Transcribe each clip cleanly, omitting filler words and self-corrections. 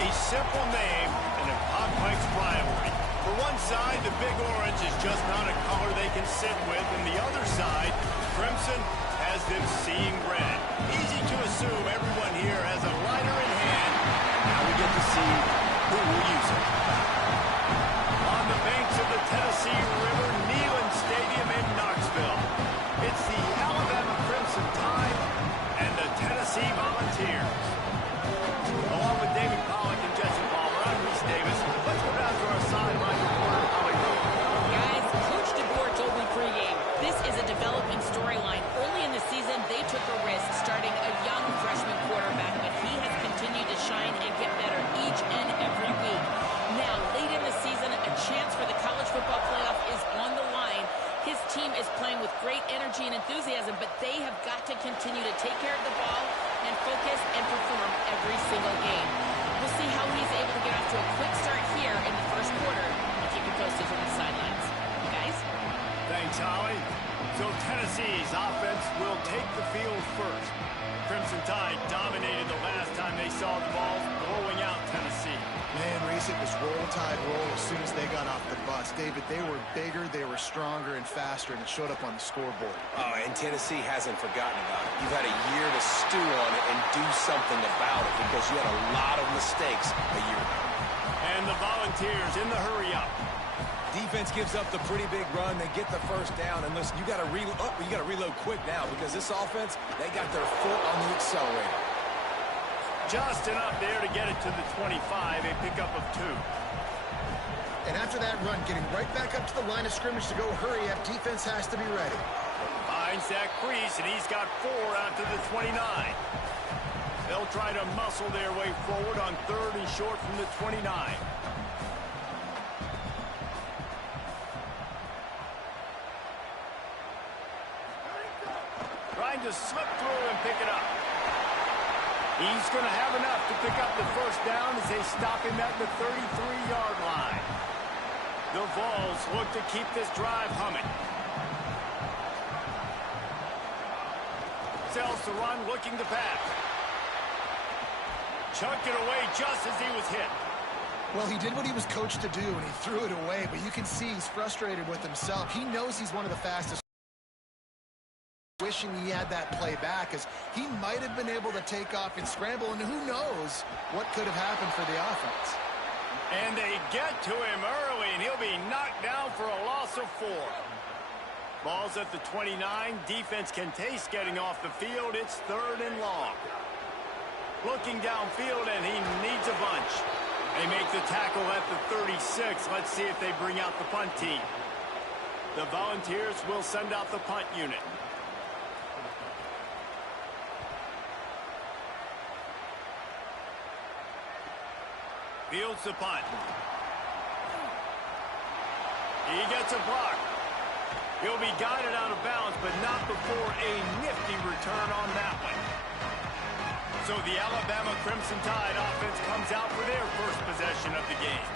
A simple name and a complex rivalry. For one side, the Big Orange is just not a color they can sit with, and the other side, Crimson, has them seeing red. Easy to assume everyone here has a lighter in hand. Now we get to see who will use it. On the banks of the Tennessee River, Neyland Stadium in Knoxville. It's the Alabama Crimson Tide and the Tennessee Volunteers. Along with David Pollack and Jesse Palmer, I'm Reese Davis. Let's go down to our sideline reporter, Holly Rowe. Guys, Coach DeBoer told me pregame, this is a developing storyline. Early in the season, they took a risk starting a young freshman quarterback, but he has continued to shine and get better each and every week. Now, late in the season, a chance for the college football playoff is on the line. His team is playing with great energy and enthusiasm, but they have got to continue to take care of the ball and focus and perform every single game. We'll see how he's able to get off to a quick start here in the first quarter and keep you posted from the sidelines. Guys? Thanks, Holly. So Tennessee's offense will take the field first. Crimson Tide dominated the last time they saw the ball blowing out Tennessee. Man, Reese, it was roll tide roll as soon as they got off the bus. David, they were bigger, they were stronger and faster, and it showed up on the scoreboard. Oh, and Tennessee hasn't forgotten about it. You've had a year to stew on it and do something about it because you had a lot of mistakes a year ago. And the Volunteers in the hurry-up. Defense gives up the pretty big run. They get the first down. And listen, you got to reload quick now because this offense, they got their foot on the accelerator. Just enough there to get it to the 25, a pickup of 2. And after that run, getting right back up to the line of scrimmage to go hurry up, defense has to be ready. Finds that crease, and he's got 4 out to the 29. They'll try to muscle their way forward on 3rd and short from the 29. Trying to slip through and pick it up. He's going to have enough to pick up the first down as they stop him at the 33-yard line. The Vols look to keep this drive humming. Sells the run, looking to pass. Chucked it away just as he was hit. Well, he did what he was coached to do, and he threw it away, but you can see he's frustrated with himself. He knows he's one of the fastest. Wishing he had that play back, as he might have been able to take off and scramble, and who knows what could have happened for the offense. And they get to him early, and he'll be knocked down for a loss of 4. Ball's at the 29. Defense can taste getting off the field. It's 3rd and long. Looking downfield, and he needs a bunch. They make the tackle at the 36. Let's see if they bring out the punt team. The Volunteers will send out the punt unit. Fields the punt. He gets a block. He'll be guided out of bounds, but not before a nifty return on that one. So the Alabama Crimson Tide offense comes out for their first possession of the game.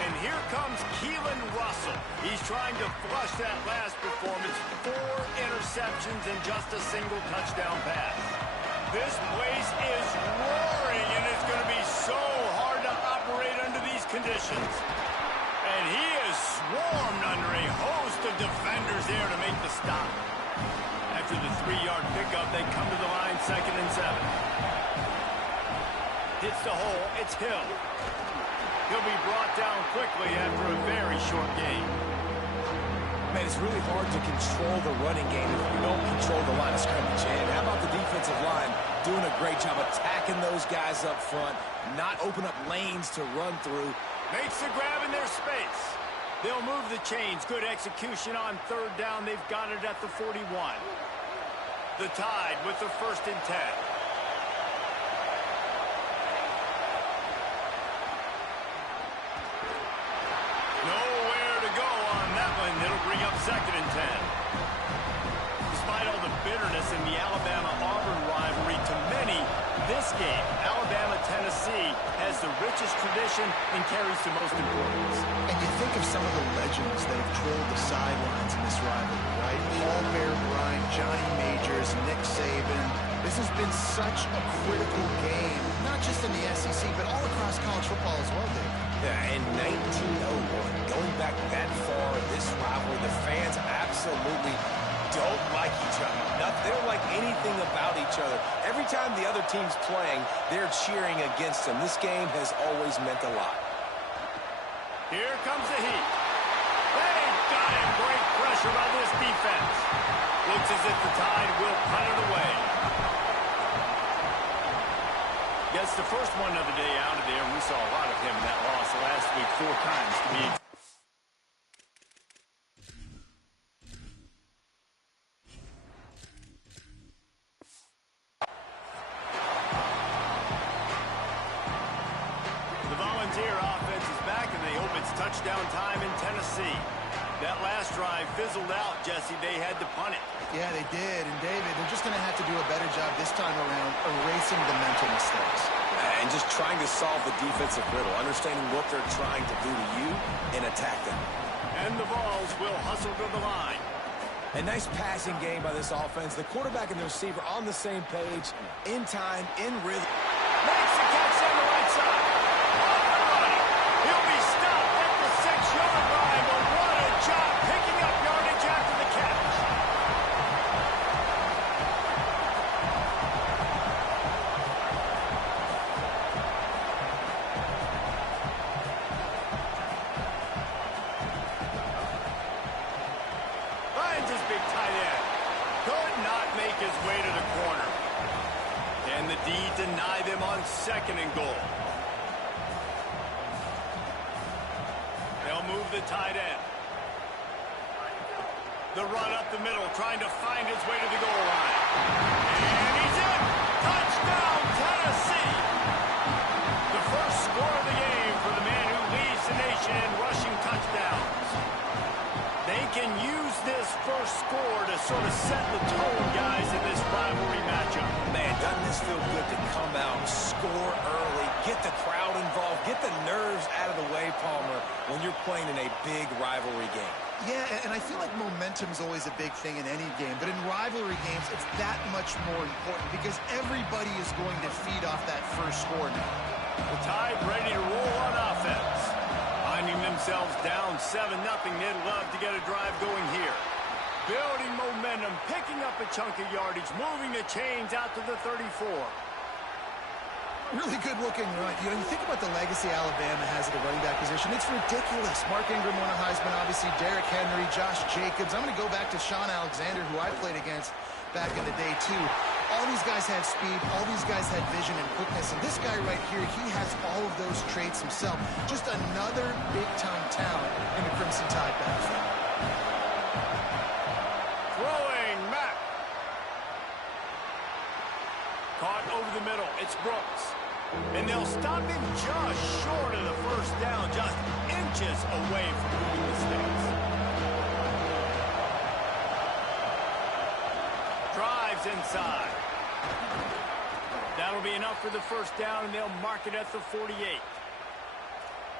And here comes Keelan Russell. He's trying to flush that last performance. 4 interceptions and just a single touchdown pass. This place is roaring, and it's going to be so hard to operate under these conditions. And he is swarmed under a host of defenders there to make the stop. After the 3-yard pickup, they come to the line 2nd and 7. Hits the hole. It's Hill. He'll be brought down quickly after a very short game. Man, it's really hard to control the running game if you don't control the line of scrimmage. And how about the defensive line doing a great job attacking those guys up front, not open up lanes to run through. Makes the grab in their space. They'll move the chains. Good execution on 3rd down. They've got it at the 41. The Tide with the 1st and 10. Nowhere to go on that one. It'll bring up 2nd and 10. Despite all the bitterness in the Alabama-Auburn rivalry, to many, this game, Alabama-Tennessee has the richest tradition and carries the most importance. And you think of some of the legends that have trilled the sidelines in this rivalry, right? Paul Bear Bryant, Johnny Majors, Nick Saban. This has been such a critical game, not just in the SEC, but all across college football as well, Dave. Yeah, in 1901, going back that far, this rivalry, the fans absolutely don't like each other. They don't like anything about each other. Every time the other team's playing, they're cheering against them. This game has always meant a lot. Here comes the heat. They got him. Great pressure by this defense. Looks as if the Tide will punt it away. Gets the first one of the day out of there, and we saw a lot of him in that loss last week, 4 times to be exact. Offense is back, and they hope it's touchdown time in Tennessee. That last drive fizzled out, Jesse. They had to punt it. Yeah, they did. And, David, they're just going to have to do a better job this time around erasing the mental mistakes. And just trying to solve the defensive riddle, understanding what they're trying to do to you and attack them. And the Vols will hustle to the line. A nice passing game by this offense. The quarterback and the receiver on the same page, in time, in rhythm. Makes the catch on the right side. He'll be stopped at the 6-yard line, but what a job picking up yardage after the catch. Finds his big tight end. Could not make his way to the corner. And the D deny them on 2nd and goal. They'll move the tight end. The run up the middle, trying to find his way to the goal line. And he's in! Touchdown, Tennessee! The first score of the game for the man who leads the nation in rushing touchdowns. They can use this first score to sort of set the tone, guys, in this rivalry matchup. Man, doesn't this feel good to come out, score early, get the crowd involved, get the nerves out of the way, Palmer, when you're playing in a big rivalry game. Yeah, and I feel like momentum's always a big thing in any game, but in rivalry games, it's that much more important because everybody is going to feed off that first score now. The Tide ready to roll on offense. Finding themselves down 7-0, they'd love to get a drive going here. Building momentum, picking up a chunk of yardage, moving the chains out to the 34. Really good-looking run. You know, you think about the legacy Alabama has at the running back position. It's ridiculous. Mark Ingram won a Heisman, obviously. Derrick Henry, Josh Jacobs. I'm going to go back to Sean Alexander, who I played against back in the day, too. All these guys had speed. All these guys had vision and quickness. And this guy right here, he has all of those traits himself. Just another big-time talent in the Crimson Tide backfield. Throwing Mack. Caught over the middle. It's Brooks. And they'll stop him just short of the first down, just inches away from moving the sticks. Drives inside. That'll be enough for the first down, and they'll mark it at the 48.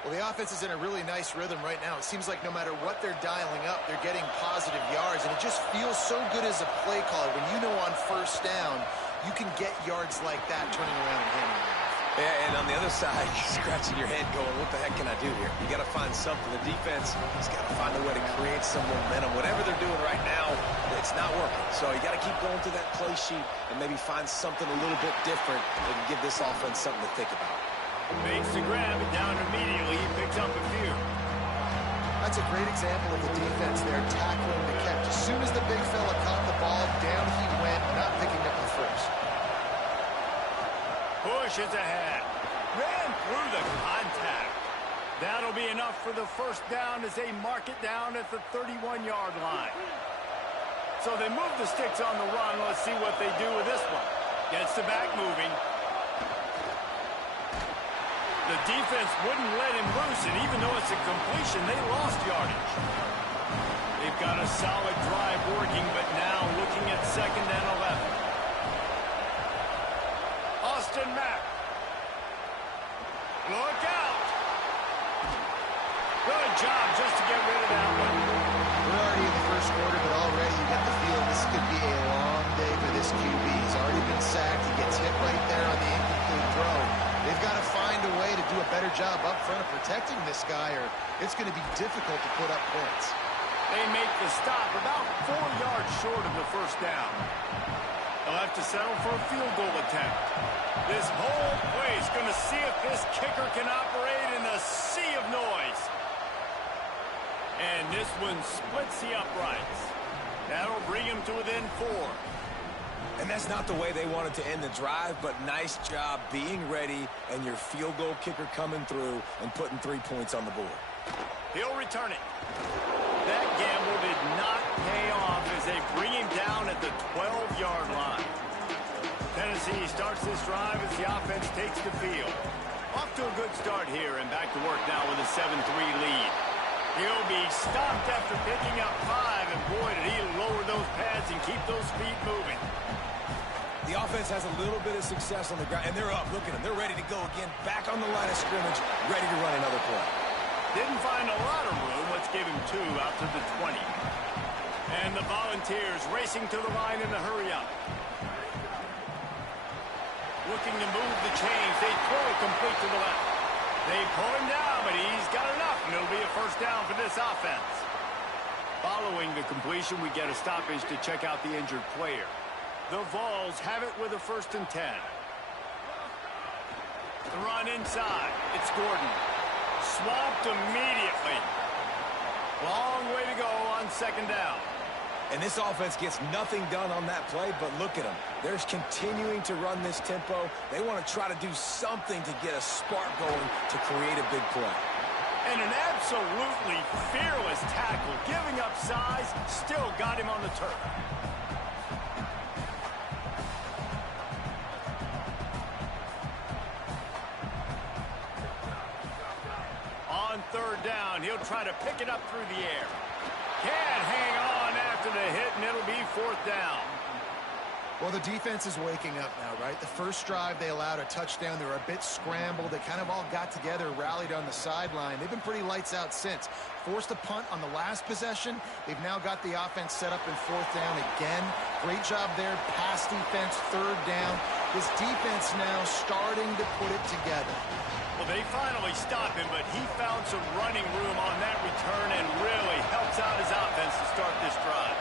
Well, the offense is in a really nice rhythm right now. It seems like no matter what they're dialing up, they're getting positive yards, and it just feels so good as a play caller when you know on first down you can get yards like that turning around and handing it. Yeah, and on the other side, you're scratching your head going, what the heck can I do here? You got to find something. The defense has got to find a way to create some momentum. Whatever they're doing right now, it's not working. So you got to keep going through that play sheet and maybe find something a little bit different that can give this offense something to think about. Makes the grab and down immediately. He picks up a few. That's a great example of the defense there tackling the catch. As soon as the big fella caught the ball, down he went, not picking up the first. Push is ahead. Ran through the contact. That'll be enough for the first down as they mark it down at the 31-yard line. So they move the sticks on the run. Let's see what they do with this one. Gets the back moving. The defense wouldn't let him loose, and even though it's a completion, they lost yardage. They've got a solid drive working, but now looking at 2nd and 11. Austin Mack. Look out. Good job just to get rid of that one. We're already in the first quarter, but already you get the feel this could be a long day for this QB. He's already been sacked. He gets hit right there on the incomplete throw. They've got to find a way to do a better job up front of protecting this guy, or it's going to be difficult to put up points. They make the stop about 4 yards short of the first down. They'll have to settle for a field goal attempt. This whole place going to see if this kicker can operate in a sea of noise. And this one splits the uprights. That'll bring him to within 4. And that's not the way they wanted to end the drive, but nice job being ready and your field goal kicker coming through and putting 3 points on the board. He'll return it. That gamble did not pay off as they bring him down at the 12-yard line. Tennessee starts this drive as the offense takes the field. Off to a good start here and back to work now with a 7-3 lead. He'll be stopped after picking up 5, and boy, did he lower those pads and keep those feet moving. The offense has a little bit of success on the ground, and they're up. Look at them. They're ready to go again. Back on the line of scrimmage, ready to run another play. Didn't find a lot of room. Let's give him 2 out to the 20. And the Volunteers racing to the line in the hurry-up. Looking to move the chains. They throw it complete to the left. They pull him down, but he's got enough, and it'll be a first down for this offense. Following the completion, we get a stoppage to check out the injured player. The Vols have it with a 1st and 10. The run inside. It's Gordon. Swamped immediately. Long way to go on 2nd down. And this offense gets nothing done on that play, but look at them. They're continuing to run this tempo. They want to try to do something to get a spark going to create a big play. And an absolutely fearless tackle, giving up size, still got him on the turf. On 3rd down, he'll try to pick it up through the air. Can't hang on after the hit, and it'll be 4th down. Well, the defense is waking up now, right? The first drive, they allowed a touchdown. They were a bit scrambled. They kind of all got together, rallied on the sideline. They've been pretty lights out since. Forced a punt on the last possession. They've now got the offense set up in 4th down again. Great job there. Pass defense, 3rd down. This defense now starting to put it together. Well, they finally stop him, but he found some running room on that return and really helps out his offense to start this drive.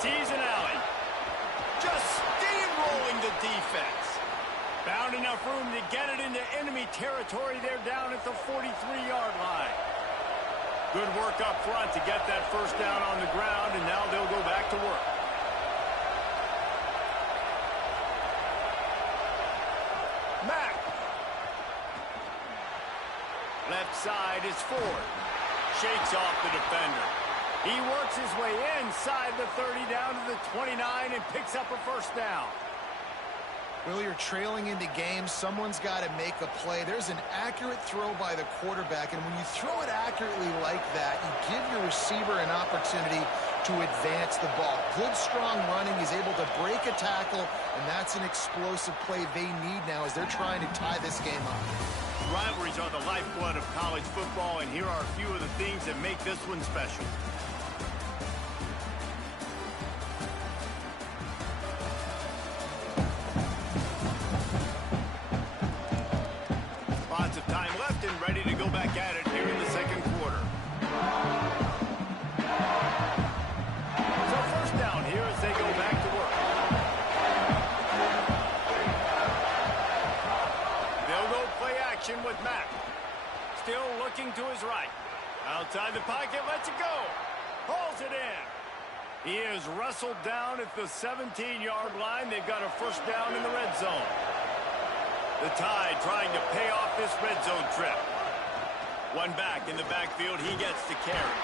Sees an alley. Just steamrolling the defense. Found enough room to get it into enemy territory. They're down at the 43-yard line. Good work up front to get that 1st down on the ground, and now they'll go back to work. Mack. Left side is Ford. Shakes off the defender. He works his way inside the 30 down to the 29 and picks up a 1st down. Well, you're trailing into games. Someone's got to make a play. There's an accurate throw by the quarterback, and when you throw it accurately like that, you give your receiver an opportunity to advance the ball. Good, strong running. He's able to break a tackle, and that's an explosive play they need now as they're trying to tie this game up. Rivalries are the lifeblood of college football, and here are a few of the things that make this one special. Lots of time left and ready to go back at it here in the 2nd quarter. So 1st down here as they go back to work. They'll go play action with Mack. Still looking to his right. Outside the pocket, lets it go. Hauls it in. He is wrestled down at the 17-yard line. They've got a 1st down in the red zone. The Tide trying to pay off this red zone trip. One back in the backfield. He gets the carry.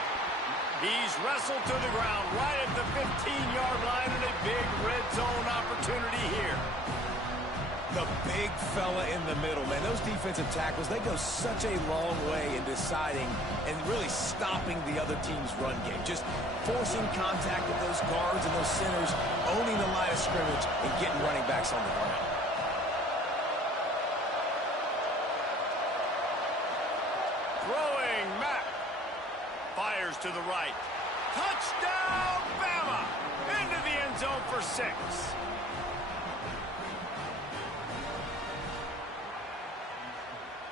He's wrestled to the ground right at the 15-yard line, and a big red zone opportunity here. The big fella in the middle, man. Those defensive tackles, they go such a long way in deciding and really stopping the other team's run game. Just forcing contact with those guards and those centers, owning the line of scrimmage, and getting running backs on the ground. to the right. Touchdown, Bama! Into the end zone for 6.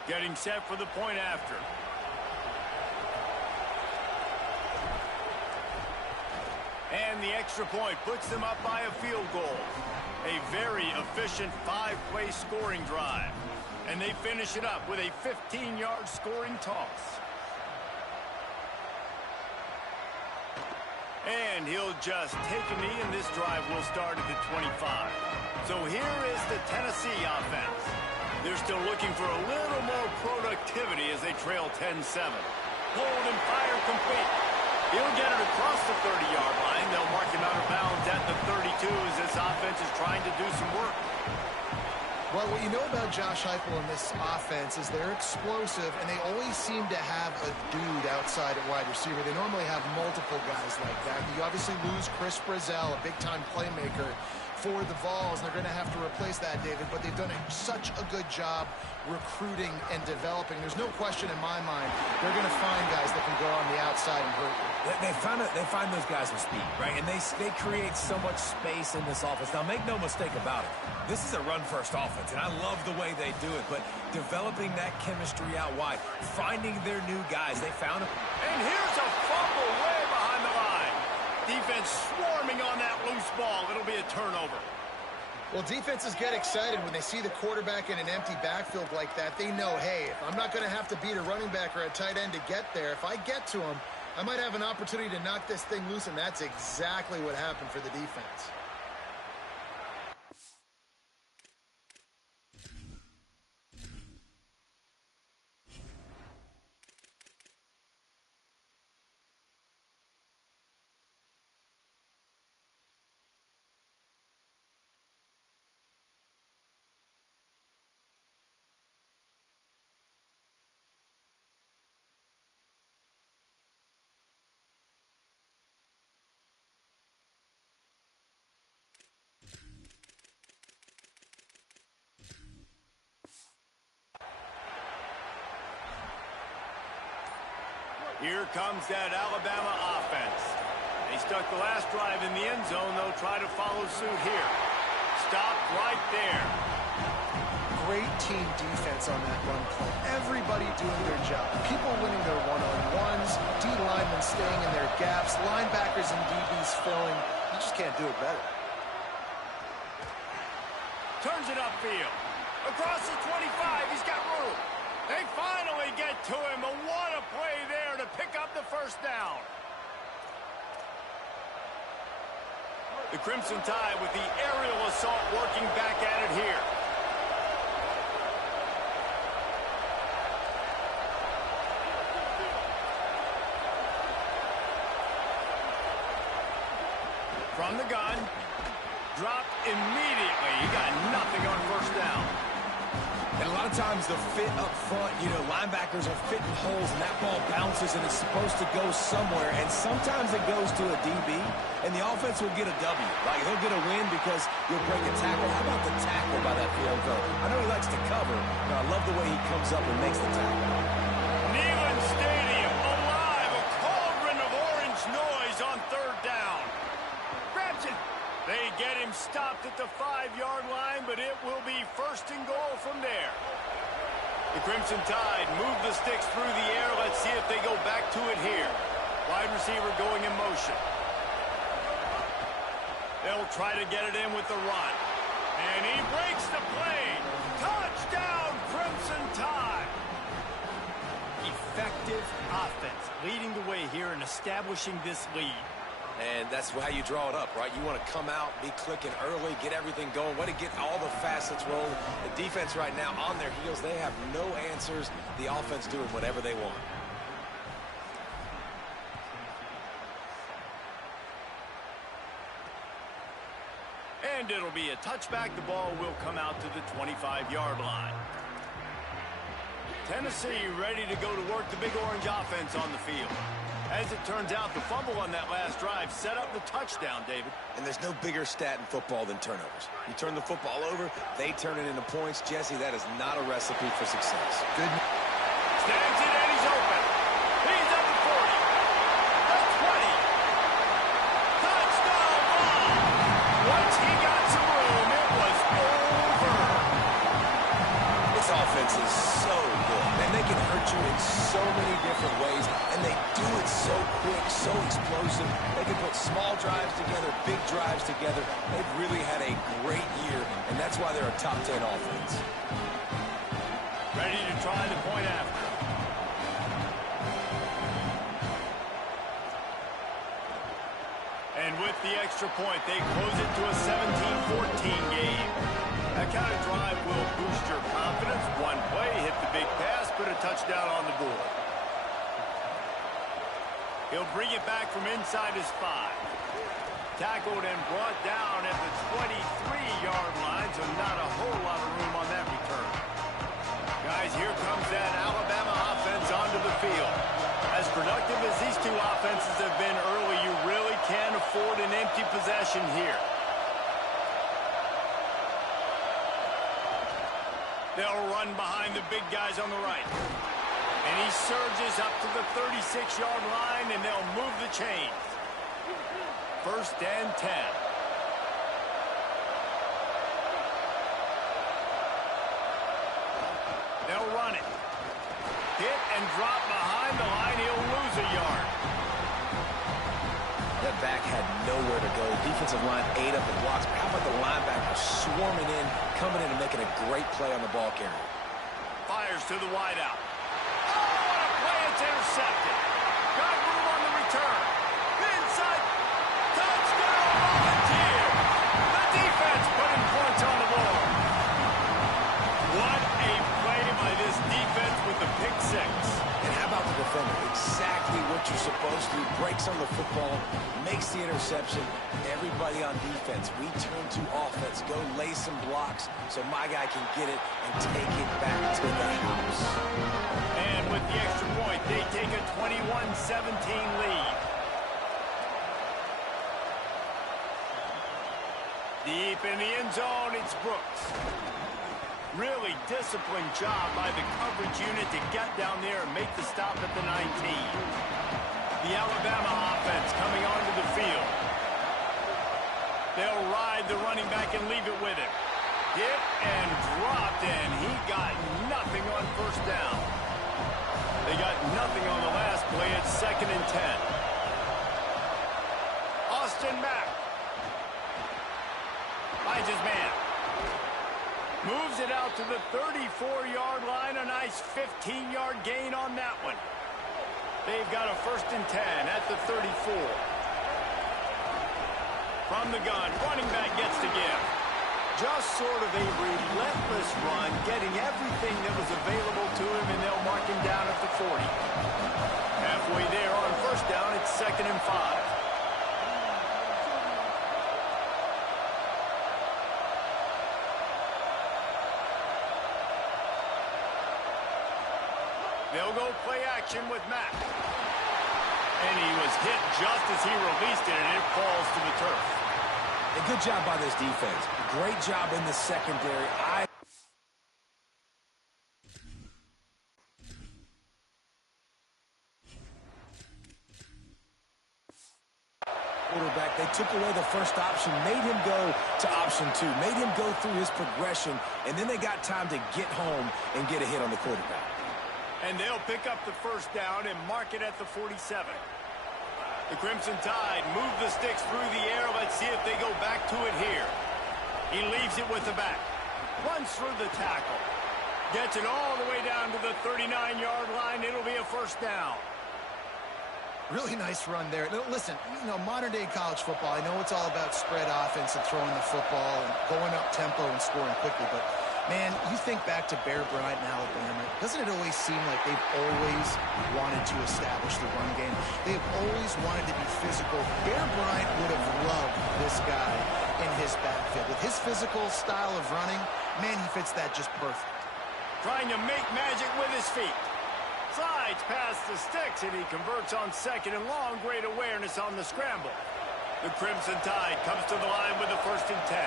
Getting set for the point after. And the extra point puts them up by a field goal. A very efficient 5-play scoring drive. And they finish it up with a 15-yard scoring toss. And he'll just take a knee, and this drive will start at the 25. So here is the Tennessee offense. They're still looking for a little more productivity as they trail 10-7. Hold and fire complete. He'll get it across the 30-yard line. They'll mark him out of bounds at the 32 as this offense is trying to do some work. Well, what you know about Josh Heupel in this offense is they're explosive, and they always seem to have a dude outside at wide receiver. They normally have multiple guys like that. You obviously lose Chris Brazzell, a big-time playmaker, for the Vols, and they're going to have to replace that, David, but they've done such a good job recruiting and developing. There's no question in my mind they're going to find guys that can go on the outside and hurt you. They find those guys with speed, right? And they create so much space in this offense. Now, make no mistake about it. This is a run-first offense, and I love the way they do it, but developing that chemistry out wide, finding their new guys, they found them. And here's a fumble way behind the line. Defense swarming on that loose ball. It'll be a turnover. Well, defenses get excited when they see the quarterback in an empty backfield like that. They know, hey, if I'm not going to have to beat a running back or a tight end to get there, if I get to him, I might have an opportunity to knock this thing loose, and that's exactly what happened for the defense. Here comes that Alabama offense. They stuck the last drive in the end zone. They'll try to follow suit here. Stop right there. Great team defense on that run play. Everybody doing their job. People winning their one-on-ones, D linemen staying in their gaps, linebackers and DBs filling. You just can't do it better. Turns it upfield. Across the 25, he's got room. They finally get to him, but what a play there to pick up the first down. The Crimson Tide with the aerial assault working back at it here. From the gun, dropped immediately. He got nothing on first down. And a lot of times the fit up front, linebackers are fitting holes and that ball bounces and it's supposed to go somewhere. And sometimes it goes to a DB and the offense will get a W. Like they'll get a win because you'll break a tackle. How about the tackle by that field coach? I know he likes to cover, but I love the way he comes up and makes the tackle. Neyland Stadium alive, a cauldron of orange noise on third down. Grabs it. They get him stopped at the 5-yard line, but it will be first and goal from there. The Crimson Tide move the sticks through the air. Let's see if they go back to it here. Wide receiver going in motion. They'll try to get it in with the run. And he breaks the play. Touchdown, Crimson Tide. Effective offense leading the way here and establishing this lead. And that's how you draw it up, right? You want to come out, be clicking early, get everything going, want to get all the facets rolling. The defense right now on their heels, they have no answers. The offense doing whatever they want. And it'll be a touchback. The ball will come out to the 25-yard line. Tennessee ready to go to work the Big Orange offense on the field. As it turns out, the fumble on that last drive set up the touchdown, David. And there's no bigger stat in football than turnovers. You turn the football over, they turn it into points. Jesse, that is not a recipe for success. Good. Stands it, and he's open. He's up at 40. different ways, and they do it so quick, so explosive. They can put small drives together, big drives together. They've really had a great year, and that's why they're a top 10 offense. Ready to try the point after. And with the extra point, they close it to a 17-14 game. That kind of drive will boost your confidence. One play, hit the big pass, put a touchdown on the board. He'll bring it back from inside his 5. Tackled and brought down at the 23-yard line, so not a whole lot of room on that return. Guys, here comes that Alabama offense onto the field. As productive as these two offenses have been early, you really can't afford an empty possession here. They'll run behind the big guys on the right. And he surges up to the 36-yard line, and they'll move the chains. 1st and 10. They'll run it. Hit and drop behind the line. He'll lose a yard. That back had nowhere to go. Defensive line ate up the blocks. But how about the linebacker swarming in, coming in and making a great play on the ball carrier? Fires to the wideout. Oh, what a play. It's intercepted. Got room on the return. Inside. Touchdown, Volunteers. The defense putting points on the board. What a play by this defense with the pick 6. And how about the defender? Exactly what you're supposed to do. Breaks on the football, makes the interception. Everybody on defense, we turn to offense. Go lay some blocks so my guy can get it and take it back to the house. And with the extra point, they take a 21-17 lead. Deep in the end zone, it's Brooks. Really disciplined job by the coverage unit to get down there and make the stop at the 19. The Alabama offense coming onto the field. They'll ride the running back and leave it with him. Hit and dropped, and he got nothing on 1st down. They got nothing on the last play. It's 2nd and 10. Austin Mack finds his man. Moves it out to the 34-yard line. A nice 15-yard gain on that one. They've got a 1st and 10 at the 34. From the gun, running back gets to give. Just sort of a relentless run, getting everything that was available to him, and they'll mark him down at the 40. Halfway there on 1st down, it's 2nd and 5. They'll go play action with Mack. And he was hit just as he released it, and it falls to the turf. A good job by this defense. Great job in the secondary. Quarterback, they took away the first option, made him go to option 2, made him go through his progression, and then they got time to get home and get a hit on the quarterback. And they'll pick up the 1st down and mark it at the 47. The Crimson Tide move the sticks through the air. Let's see if they go back to it here. He leaves it with the back. Runs through the tackle. Gets it all the way down to the 39-yard line. It'll be a 1st down. Really nice run there. Listen, you know, modern-day college football, I know it's all about spread offense and throwing the football and going up tempo and scoring quickly, but man, you think back to Bear Bryant in Alabama, doesn't it always seem like they've always wanted to establish the run game? They've always wanted to be physical. Bear Bryant would have loved this guy in his backfield. With his physical style of running, man, he fits that just perfect. Trying to make magic with his feet. Slides past the sticks, and he converts on 2nd and long. Great awareness on the scramble. The Crimson Tide comes to the line with the 1st and 10.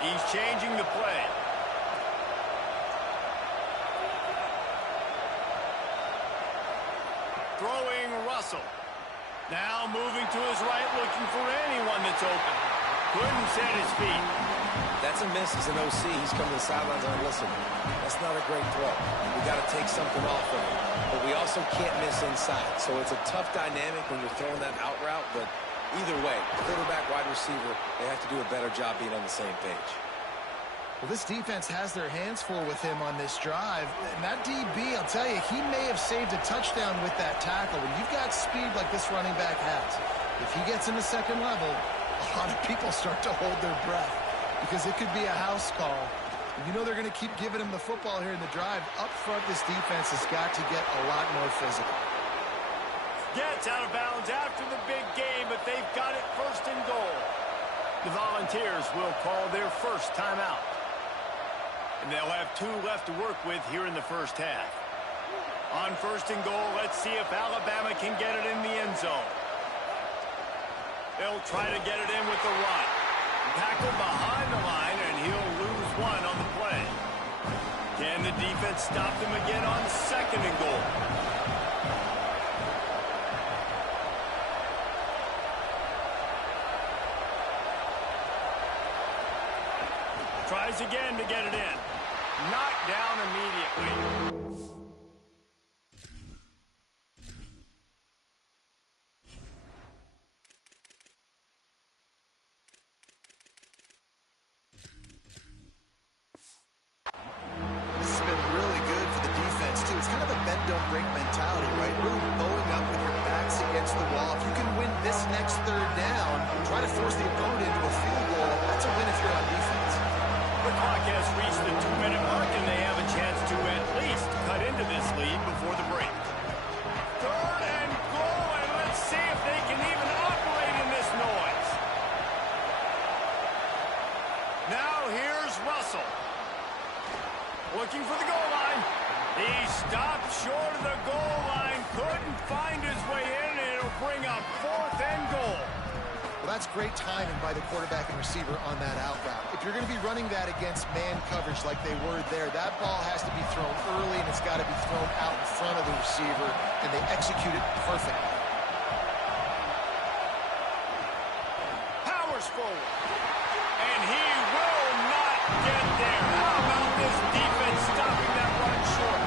He's changing the play. Throwing Russell. Now moving to his right, looking for anyone that's open. Couldn't set his feet. That's a miss as an OC. He's come to the sidelines and listen, that's not a great throw. We got to take something off of it. But we also can't miss inside. So it's a tough dynamic when you're throwing that out route. But either way, quarterback, wide receiver, they have to do a better job being on the same page. Well, this defense has their hands full with him on this drive. And that DB, I'll tell you, he may have saved a touchdown with that tackle. When you've got speed like this running back has, if he gets in the second level, a lot of people start to hold their breath because it could be a house call. And you know they're going to keep giving him the football here in the drive. Up front, this defense has got to get a lot more physical. Gets out of bounds after the big game, but they've got it first and goal. The Volunteers will call their first timeout. And they'll have 2 left to work with here in the first half. On first and goal, let's see if Alabama can get it in the end zone. They'll try to get it in with the run. Tackled behind the line, and he'll lose 1 on the play. Can the defense stop them again on second and goal? Tries again to get it in. Knocked down immediately. This has been really good for the defense, too. It's kind of a bend-don't-break mentality, right? Really bowing up with your backs against the wall. If you can win this next third down, try to force the opponent into a field goal, that's a win if you're on defense. The clock has reached the 2-minute mark, and they have a chance to at least cut into this lead before the break. Third and goal, and let's see if they can even operate in this noise. Now here's Russell. Looking for the goal line. He stopped short of the goal line, couldn't find his way in, and it'll bring up 4th and goal. Well, that's great timing by the quarterback and receiver on that out route. If you're going to be running that against man coverage like they were there, that ball has to be thrown early, and it's got to be thrown out in front of the receiver, and they execute it perfectly. Powers forward. And he will not get there. How about this defense stopping that run short?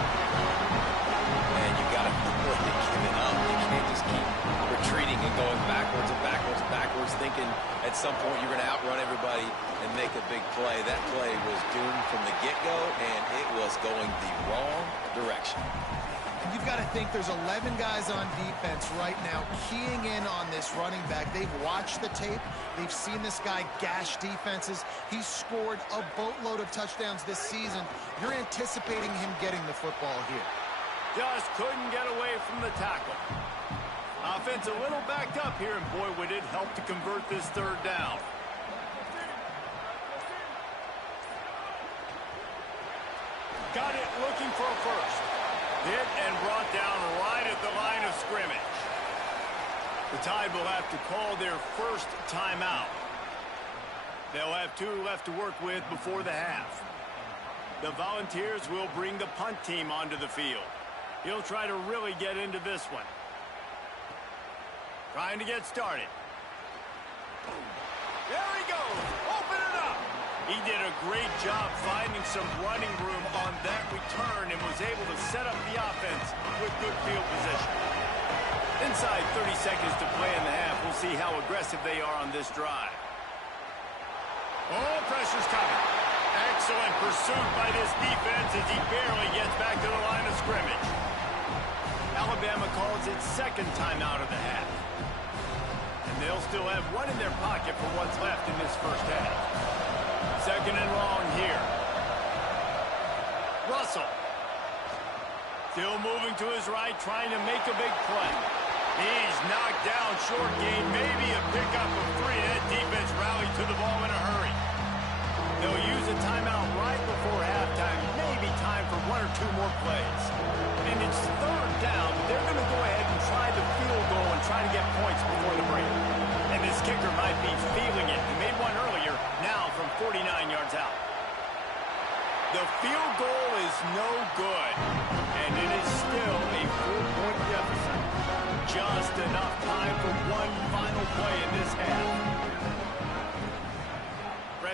Man, you got to quit giving up. You can't just keep retreating and going backwards and backwards and backwards, thinking at some point you're going to outrun everybody and make a big play. That play was doomed from the get-go, and it was going the wrong direction. And you've got to think there's 11 guys on defense right now keying in on this running back. They've watched the tape. They've seen this guy gash defenses. He's scored a boatload of touchdowns this season. You're anticipating him getting the football here. Just couldn't get away from the tackle. Offense a little backed up here, and boy, would it help to convert this third down. Got it looking for a first. Hit and brought down right at the line of scrimmage. The Tide will have to call their first timeout. They'll have 2 left to work with before the half. The Volunteers will bring the punt team onto the field. He'll try to really get into this one. Trying to get started. There he goes. Open it up. He did a great job finding some running room on that return and was able to set up the offense with good field position. Inside 30 seconds to play in the half. We'll see how aggressive they are on this drive. Oh, pressure's coming. Excellent pursuit by this defense as he barely gets back to the line of scrimmage. Alabama calls its second timeout of the half. And they'll still have 1 in their pocket for what's left in this first half. Second and long here. Russell. Still moving to his right, trying to make a big play. He's knocked down short gain, maybe a pickup of 3. That defense rallied to the ball in a hurry. They'll use a timeout right before halftime. Maybe time for 1 or 2 more plays. And it's third down, but they're going to go ahead and try the field goal and try to get points before the break. And this kicker might be feeling it. He made one earlier, now from 49 yards out. The field goal is no good, and it is still a 4-point deficit. Just enough time for one final play in this half.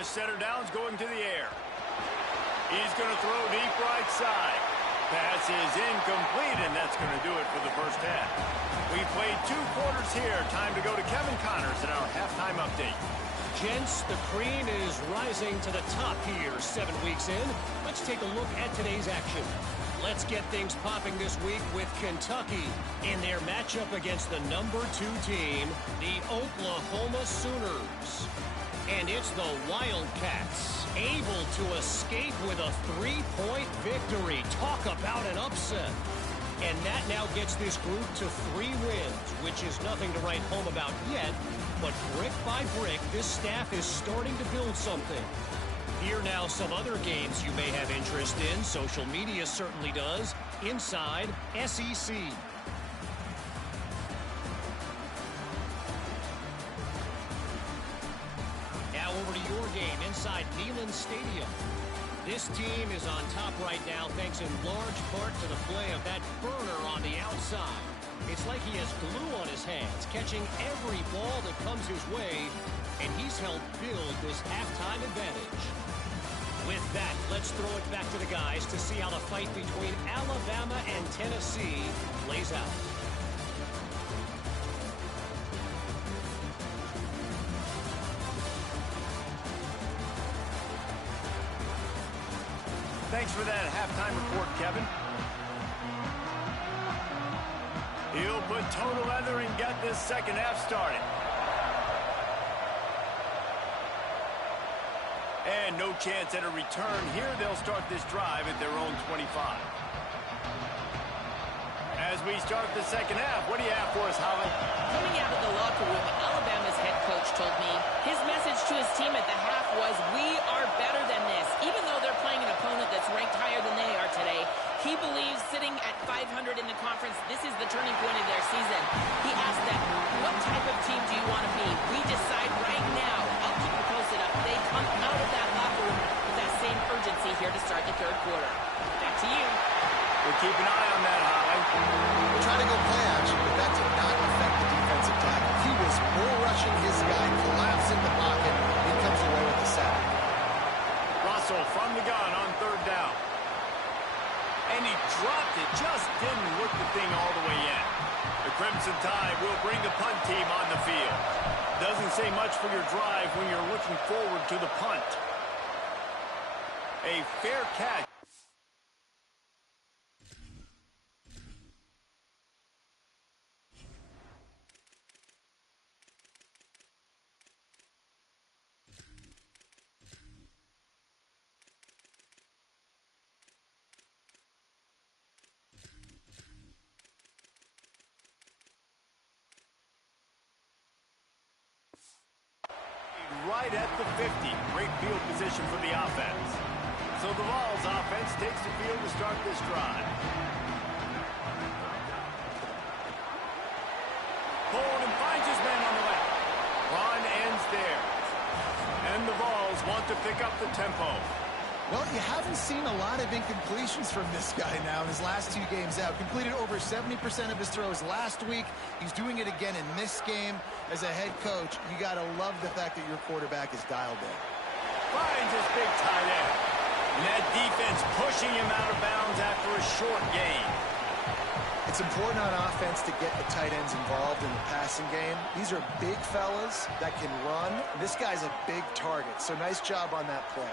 Fresh center down's going to the air. He's going to throw deep right side. Pass is incomplete, and that's going to do it for the first half. We played 2 quarters here. Time to go to Kevin Connors in our halftime update. Gents, the cream is rising to the top here 7 weeks in. Let's take a look at today's action. Let's get things popping this week with Kentucky in their matchup against the number 2 team, the Oklahoma Sooners. And it's the Wildcats, able to escape with a 3-point victory. Talk about an upset. And that now gets this group to 3 wins, which is nothing to write home about yet. But brick by brick, this staff is starting to build something. Here now some other games you may have interest in. Social media certainly does. Inside SEC. Now over to your game inside Neyland Stadium. This team is on top right now thanks in large part to the play of that burner on the outside. It's like he has glue on his hands, catching every ball that comes his way, and he's helped build this halftime advantage. With that, let's throw it back to the guys to see how the fight between Alabama and Tennessee plays out. Thanks for that halftime report, Kevin. He'll put total leather and get this second half started. And no chance at a return here. They'll start this drive at their own 25. As we start the second half, what do you have for us, Holly? Coming out of the locker room, Alabama's head coach told me his message to his team at the half was, we are better than this. Even though they're playing an opponent that's ranked higher than they are today, he believes sitting at 500 in the conference, this is the turning point of their season. He asked them, what type of team do you want to be? We decide right now. I'll keep you posted up. They come out of that locker room with that same urgency here to start the third quarter. Back to you. We'll keep an eye on that, Holly. We're trying to go play action, but that did not affect the defensive tackle. He was bull rushing his guy, collapsing the pocket. He comes away with the sack. Russell from the gun on third down. And he dropped it, just didn't work the thing all the way in. The Crimson Tide will bring the punt team on the field. Doesn't say much for your drive when you're looking forward to the punt. A fair catch. Right at the 50. Great field position for the offense. So the Vols offense takes the field to start this drive. Pulled and finds his man on the left. Run ends there. And the Vols want to pick up the tempo. Well, you haven't seen a lot of incompletions from this guy now in his last 2 games out. Completed over 70% of his throws last week. He's doing it again in this game. As a head coach, you got to love the fact that your quarterback is dialed in. Finds his big tight end. And that defense pushing him out of bounds after a short gain. It's important on offense to get the tight ends involved in the passing game. These are big fellas that can run. This guy's a big target, so nice job on that play.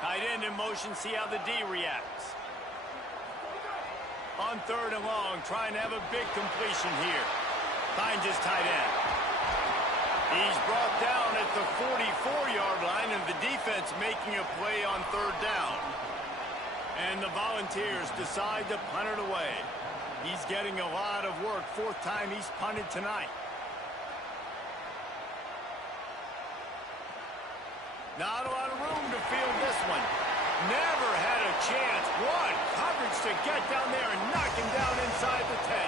Tight end in motion, see how the D reacts. On third and long, trying to have a big completion here. Finds his tight end. He's brought down at the 44-yard line, and the defense making a play on third down. And the Volunteers decide to punt it away. He's getting a lot of work. 4th time he's punted tonight. Not a lot of room to field this one. Never had a chance. What coverage to get down there and knock him down inside the 10.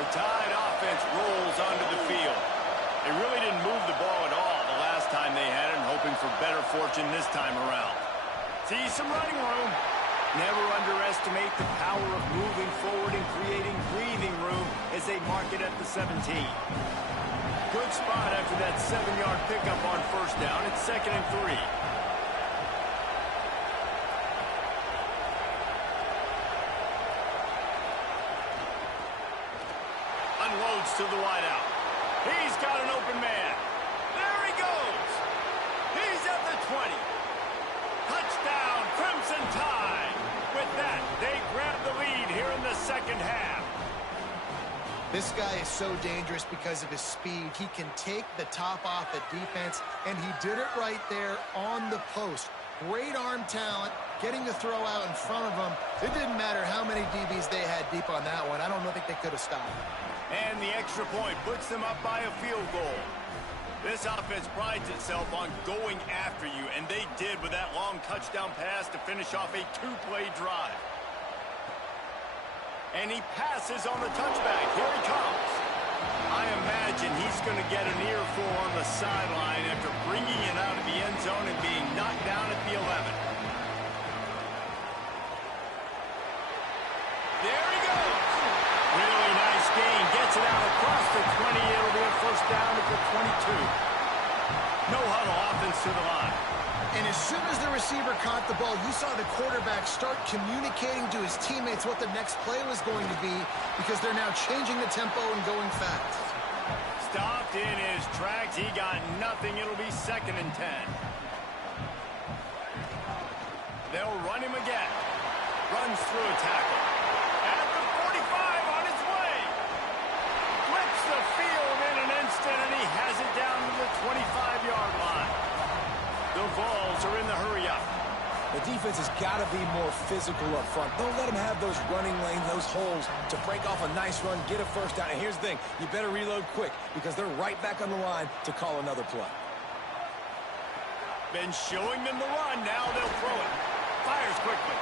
The Tide offense rolls onto the field. They really didn't move the ball at all the last time they had it, hoping for better fortune this time around. See some running room. Never underestimate the power of moving forward and creating breathing room as they mark it at the 17. good spot after that 7-yard pickup on first down. It's 2nd and 3. Unloads to the wideout. He's got an open man. There he goes. He's at the 20. Touchdown, Crimson Tide. With that, they grab the lead here in the second half. This guy is so dangerous because of his speed. He can take the top off the defense, and he did it right there on the post. Great arm talent, getting the throw out in front of him. It didn't matter how many DBs they had deep on that one. I don't think they could have stopped. And the extra point puts them up by a field goal. This offense prides itself on going after you, and they did with that long touchdown pass to finish off a 2-play drive. And he passes on the touchback. Here he comes. I imagine he's going to get an earful on the sideline after bringing it out of the end zone and being knocked down at the 11. There he goes. Really nice gain. Gets it out across the 20. It'll be a first down at the 22. No huddle offense to the line. And as soon as the receiver caught the ball, you saw the quarterback start communicating to his teammates what the next play was going to be, because they're now changing the tempo and going fast. Stopped in his tracks. He got nothing. It'll be 2nd and 10. They'll run him again. Runs through a tackle. At the 45 on his way. Flips the field in an instant, and he has it down to the 25-yard line. The Vols are in the hurry-up. The defense has got to be more physical up front. Don't let them have those running lanes, those holes to break off a nice run, get a first down. And here's the thing, you better reload quick because they're right back on the line to call another play. Been showing them the run. Now they'll throw it. Fires quickly.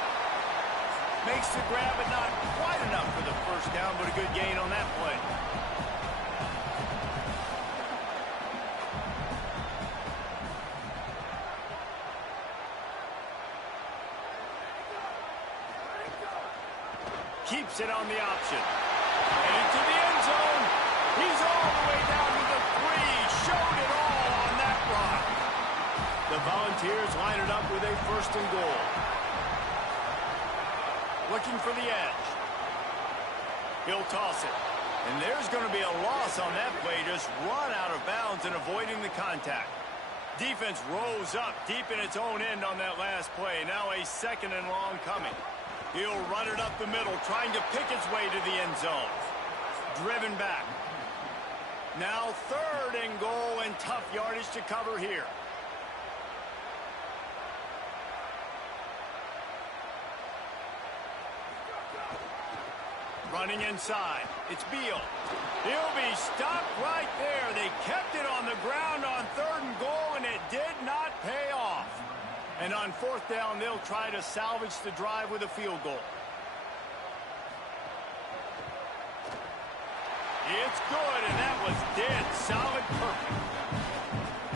Makes the grab, but not quite enough for the first down, but a good gain on that play. Keeps it on the option. And into the end zone. He's all the way down to the 3. Showed it all on that run. The Volunteers line it up with a 1st and goal. Looking for the edge. He'll toss it. And there's going to be a loss on that play. Just run out of bounds and avoiding the contact. Defense rose up deep in its own end on that last play. Now a 2nd and long coming. He'll run it up the middle, trying to pick its way to the end zone. Driven back. Now 3rd and goal, and tough yardage to cover here. Running inside. It's Beal. He'll be stopped right there. They kept it on the ground on 3rd and goal, and it did not pay off. And on 4th down, they'll try to salvage the drive with a field goal. It's good, and that was dead solid perfect.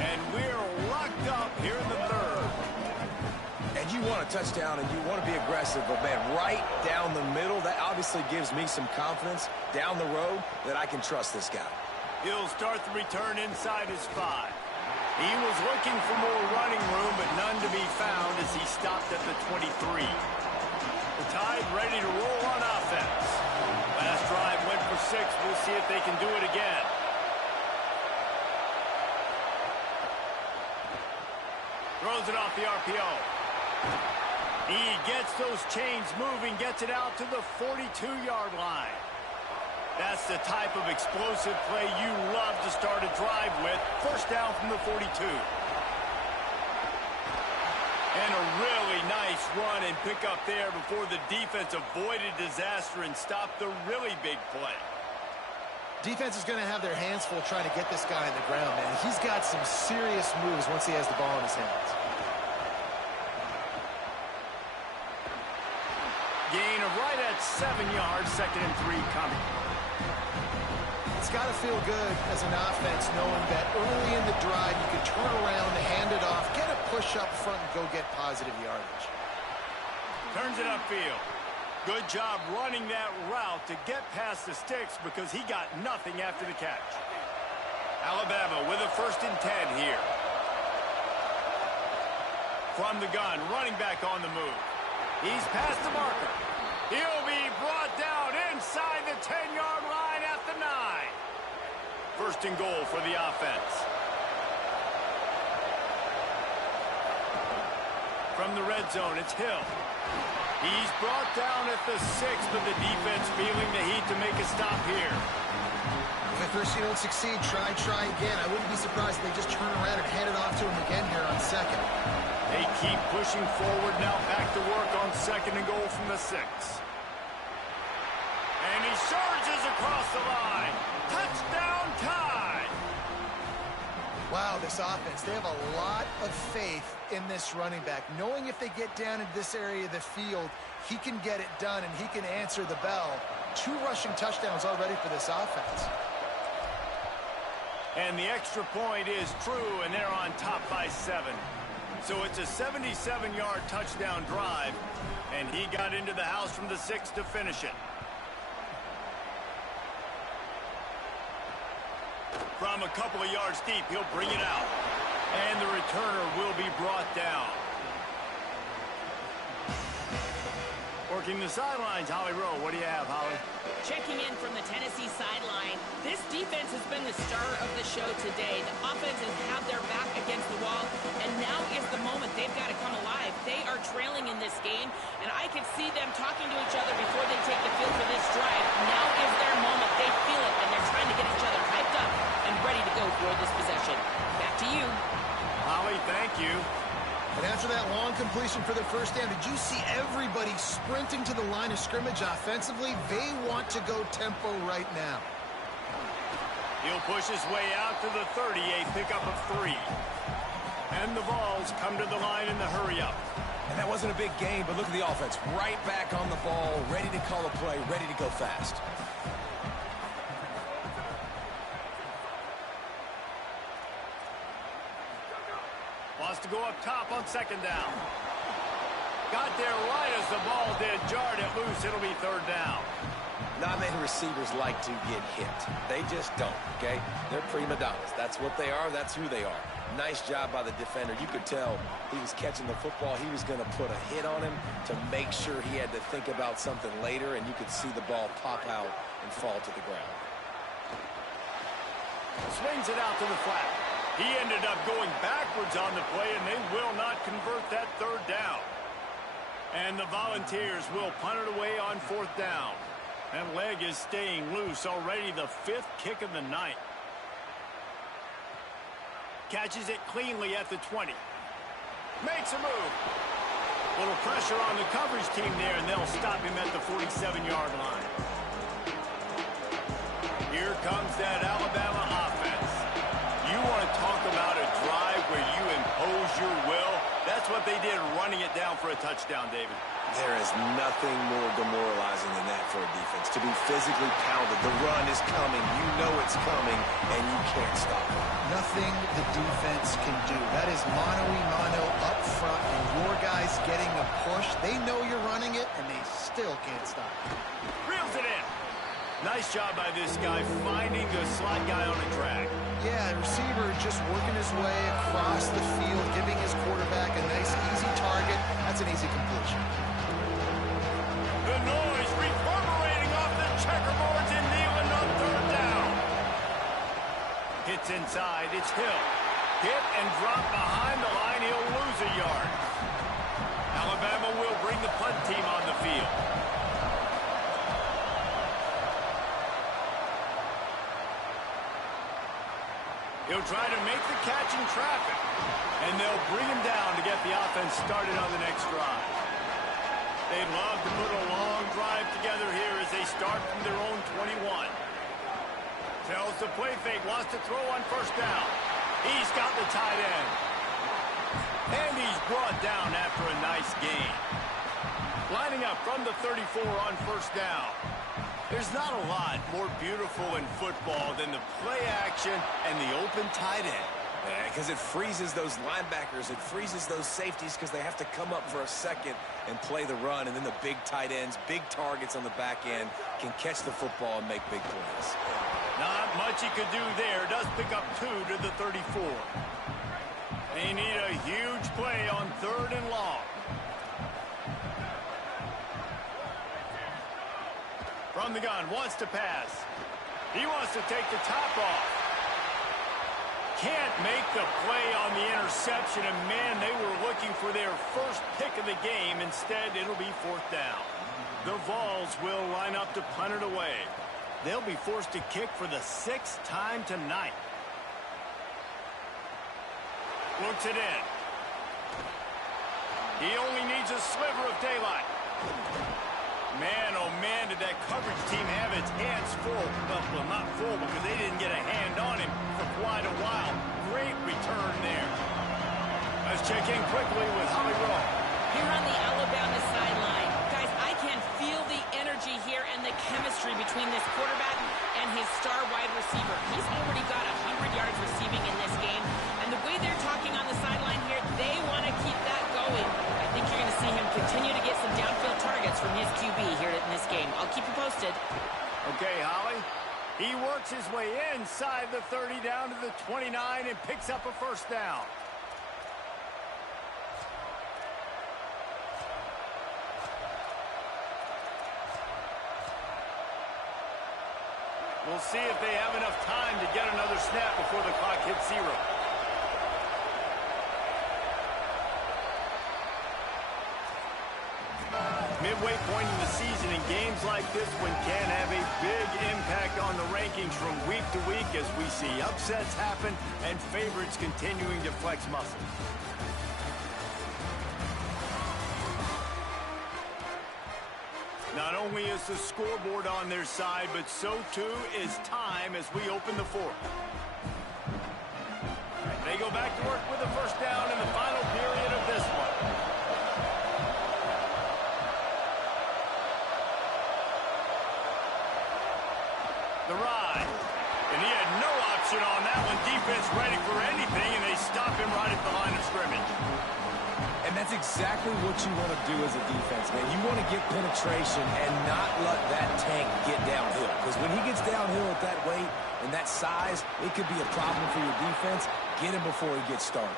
And we're locked up here in the 3rd. And you want a touchdown, and you want to be aggressive, but, man, right down the middle, that obviously gives me some confidence down the road that I can trust this guy. He'll start the return inside his 5. He was looking for more running room, but none to be found as he stopped at the 23. The Tide ready to roll on offense. Last drive went for 6. We'll see if they can do it again. Throws it off the RPO. He gets those chains moving, gets it out to the 42-yard line. That's the type of explosive play you love to start a drive with. First down from the 42. And a really nice run and pick up there before the defense avoided disaster and stopped the really big play. Defense is going to have their hands full trying to get this guy on the ground, man. He's got some serious moves once he has the ball in his hands. Gain of right at 7 yards, 2nd and 3 coming. It's got to feel good as an offense knowing that early in the drive you can turn around, hand it off, get a push up front, and go get positive yardage. Turns it upfield. Good job running that route to get past the sticks because he got nothing after the catch. Alabama with a 1st and 10 here. From the gun, running back on the move. He's past the marker. He'll be brought down inside the 10-yard line at the 9. 1st and goal for the offense. From the red zone, it's Hill. He's brought down at the 6, but the defense feeling the heat to make a stop here. If at first you don't succeed, try again. I wouldn't be surprised if they just turn around and hand it off to him again here on 2nd. They keep pushing forward now, back to work on 2nd and goal from the 6. And he surges across the line. Touchdown tie! Wow, this offense, they have a lot of faith in this running back. Knowing if they get down into this area of the field, he can get it done and he can answer the bell. 2 rushing touchdowns already for this offense. And the extra point is true, and they're on top by 7. So it's a 77-yard touchdown drive, and he got into the house from the 6 to finish it. From a couple of yards deep, he'll bring it out. And the returner will be brought down. Working the sidelines, Holly Rowe. What do you have, Holly? Checking in from the Tennessee sideline, this defense has been the star of the show today. The offense has had their back against the wall, and now is the moment they've got to come alive. They are trailing in this game, and I can see them talking to each other before they take the field for this drive. Now is their moment. They feel it, and they're trying to get each other hyped up and ready to go for this possession. Back to you. Holly, thank you. And after that long completion for the 1st down, did you see everybody sprinting to the line of scrimmage offensively? They want to go tempo right now. He'll push his way out to the 30, a pickup of 3. And the Vols come to the line in the hurry-up. And that wasn't a big gain, but look at the offense. Right back on the ball, ready to call a play, ready to go fast. Wants to go up top on 2nd down. Got there right as the ball did. Jarred it loose. It'll be 3rd down. Not many receivers like to get hit. They just don't, okay? They're prima donnas. That's what they are. That's who they are. Nice job by the defender. You could tell he was catching the football. He was going to put a hit on him to make sure he had to think about something later, and you could see the ball pop out and fall to the ground. Swings it out to the flat. He ended up going backwards on the play, and they will not convert that 3rd down. And the Volunteers will punt it away on 4th down. That leg is staying loose. Already the 5th kick of the night. Catches it cleanly at the 20. Makes a move. Little pressure on the coverage team there, and they'll stop him at the 47-yard line. Here comes that Alabama offense. You want to talk about a drive where you impose your will? That's what they did, running it down for a touchdown, David. There is nothing more demoralizing than that for a defense. To be physically pounded. The run is coming. You know it's coming, and you can't stop it. Nothing the defense can do. That is mano-a-mano up front, and your guys getting a push. They know you're running it, and they still can't stop it. Reels it in. Nice job by this guy finding the slot guy on a drag. Yeah, the receiver just working his way across the field, giving his quarterback a nice, easy target. That's an easy completion. The noise reverberating off the checkerboards in Neyland on 3rd down. Hits inside. It's Hill. Hit and drop behind the line. He'll lose a yard. Alabama will bring the punt team on the field. He'll try to make the catch in traffic, and they'll bring him down to get the offense started on the next drive. They'd love to put a long drive together here as they start from their own 21. Tells the play fake, wants to throw on 1st down. He's got the tight end. And he's brought down after a nice gain. Lining up from the 34 on 1st down. There's not a lot more beautiful in football than the play action and the open tight end. Because it freezes those linebackers. It freezes those safeties because they have to come up for a second and play the run. And then the big tight ends, big targets on the back end can catch the football and make big plays. Not much he could do there. Does pick up 2 to the 34. They need a huge play on 3rd and long. From the gun, wants to pass. He wants to take the top off. Can't make the play on the interception, and man, they were looking for their first pick of the game. Instead, it'll be 4th down. The Vols will line up to punt it away. They'll be forced to kick for the 6th time tonight. Looks it in. He only needs a sliver of daylight. Man, oh man, did that coverage team have its hands full. Well, not full because they didn't get a hand on him for quite a while. Great return there. Let's check in quickly with Holly Rowe. Here on the Alabama sideline, guys, I can feel the energy here and the chemistry between this quarterback and his star wide receiver. He's already got 100 yards receiving in this game, and the way they're talking on the sideline here, they want to keep that going. I think you're going to see him continue to get some downfield targets from his QB here in this game. I'll keep you posted. Okay, Holly. He works his way inside the 30 down to the 29 and picks up a 1st down. We'll see if they have enough time to get another snap before the clock hits 0. Midway point in the season, and games like this one can have a big impact on the rankings from week to week as we see upsets happen and favorites continuing to flex muscle. Not only is the scoreboard on their side, but so too is time as we open the 4th. They go back to work with a 1st down in the final period of this one. The ride. And he had no option on that one. Defense ready for anything, and they stop him right at the line of scrimmage. And that's exactly what you want to do as a defense, man. You want to get penetration and not let that tank get downhill. Because when he gets downhill at that weight and that size, it could be a problem for your defense. Get him before he gets started.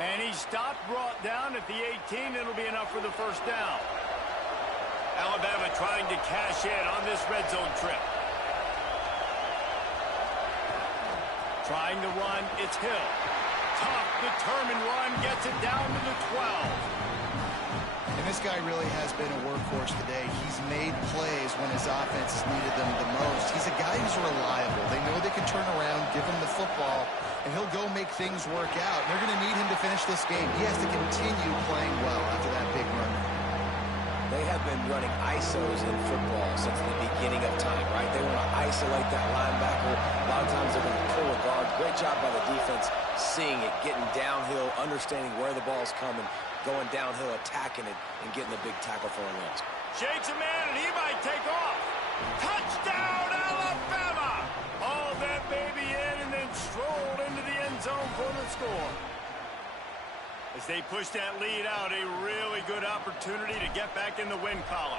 And he stopped, brought down at the 18. It'll be enough for the 1st down. Alabama trying to cash in on this red zone trip. Trying to run, it's Hill. Tough, determined run, gets it down to the 12. And this guy really has been a workhorse today. He's made plays when his offense has needed them the most. He's a guy who's reliable. They know they can turn around, give him the football, and he'll go make things work out. They're going to need him to finish this game. He has to continue playing well after that big run. They have been running ISOs in football since the beginning of time, right? They want to isolate that linebacker. A lot of times they're going to pull a guard. Great job by the defense seeing it, getting downhill, understanding where the ball's coming, going downhill, attacking it, and getting the big tackle for a loss. Shakes a man, and he might take off. Touchdown, Alabama! Hauled that baby in and then strolled into the end zone for the score. As they push that lead out, a really good opportunity to get back in the win column.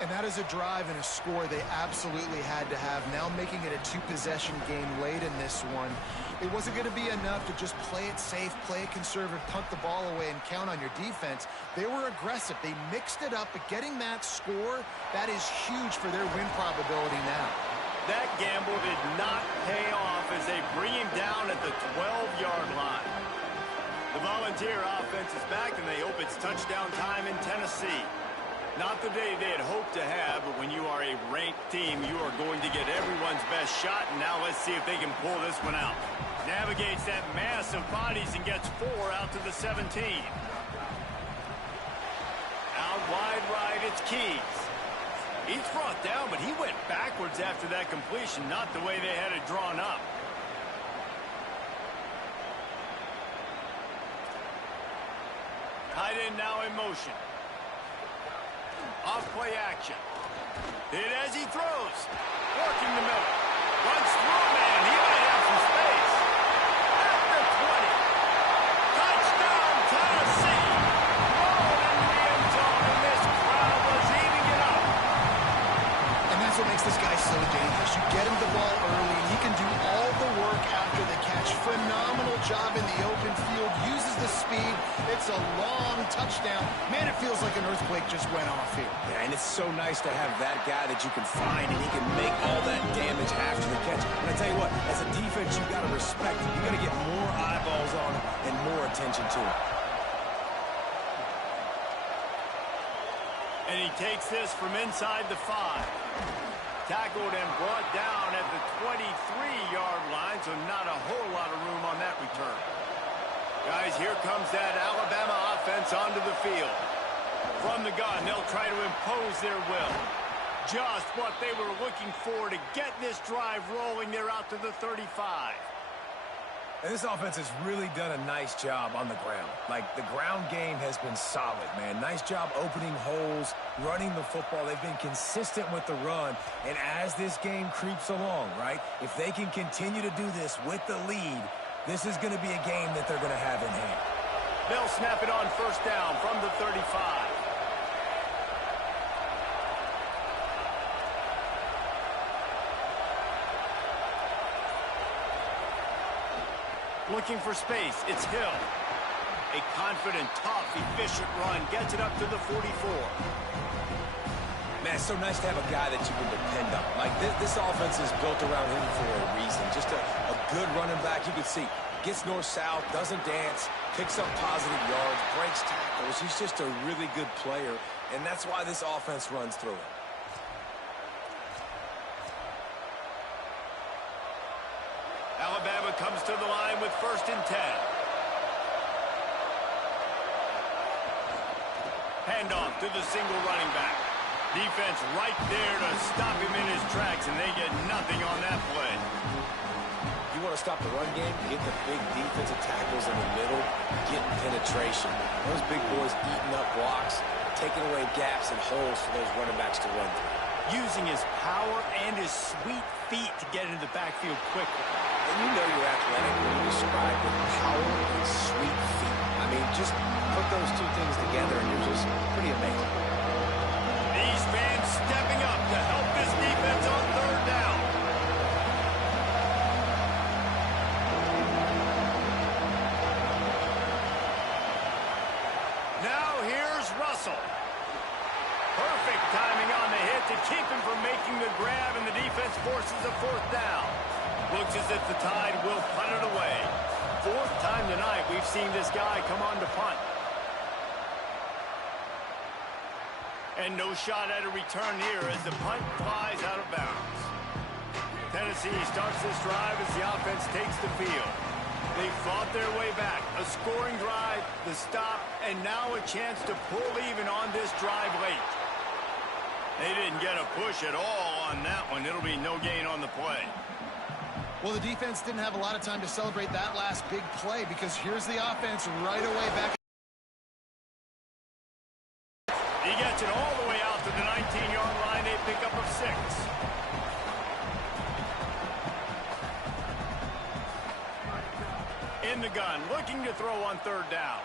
And that is a drive and a score they absolutely had to have. Now making it a 2-possession game late in this one. It wasn't going to be enough to just play it safe, play it conservative, punt the ball away, and count on your defense. They were aggressive. They mixed it up, but getting that score, that is huge for their win probability now. That gamble did not pay off as they bring him down at the 12-yard line. The Volunteer offense is back, and they hope it's touchdown time in Tennessee. Not the day they had hoped to have, but when you are a ranked team, you are going to get everyone's best shot, and now let's see if they can pull this one out. Navigates that mass of bodies and gets 4 out to the 17. Out wide right, it's Keys. He's brought down, but he went backwards after that completion, not the way they had it drawn up. Tight end now in motion. Off play action. Hit as he throws. Working the middle. Runs through a man. He might have some space. makes this guy so dangerous. You get him the ball early, and he can do all the work after the catch. Phenomenal job in the open field. Uses the speed. It's a long touchdown. Man, it feels like an earthquake just went off here. Yeah, and it's so nice to have that guy that you can find, and he can make all that damage after the catch. And I tell you what, as a defense, you got to respect him. You got to get more eyeballs on him and more attention to him. And he takes this from inside the 5. Tackled and brought down at the 23-yard line, so not a whole lot of room on that return. Guys, here comes that Alabama offense onto the field. From the gun, they'll try to impose their will. Just what they were looking for to get this drive rolling. They're out to the 35. And this offense has really done a nice job on the ground. Like, the ground game has been solid, man. Nice job opening holes, running the football. They've been consistent with the run. And as this game creeps along, right, if they can continue to do this with the lead, this is going to be a game that they're going to have in hand. They'll snap it on first down from the 35. Looking for space, it's Hill. A confident, tough, efficient run gets it up to the 44. Man, it's so nice to have a guy that you can depend on. Like, this offense is built around him for a reason. Just a good running back. You can see, gets north-south, doesn't dance, picks up positive yards, breaks tackles. He's just a really good player, and that's why this offense runs through him. Alabama comes to the line with 1st and 10. Handoff to the single running back. Defense right there to stop him in his tracks, and they get nothing on that play. You want to stop the run game, get the big defensive tackles in the middle, get penetration. Those big boys eating up blocks, taking away gaps and holes for those running backs to run through. Using his power and his sweet feet to get into the backfield quickly. And you know you're athletic when you describe with power and sweet feet. I mean, just put those two things together and you're just pretty amazing. These fans stepping up to help this defense on 3rd down. Now here's Russell. Perfect timing on the hit to keep him from making the grab, and the defense forces a 4th down. Looks as if the Tide will punt it away. 4th time tonight we've seen this guy come on to punt. And no shot at a return here as the punt flies out of bounds. Tennessee starts this drive as the offense takes the field. They fought their way back. A scoring drive, the stop, and now a chance to pull even on this drive late. They didn't get a push at all on that one. It'll be no gain on the play. Well, the defense didn't have a lot of time to celebrate that last big play because here's the offense right away back. He gets it all the way out to the 19-yard line. They pick up a 6. In the gun, looking to throw on 3rd down.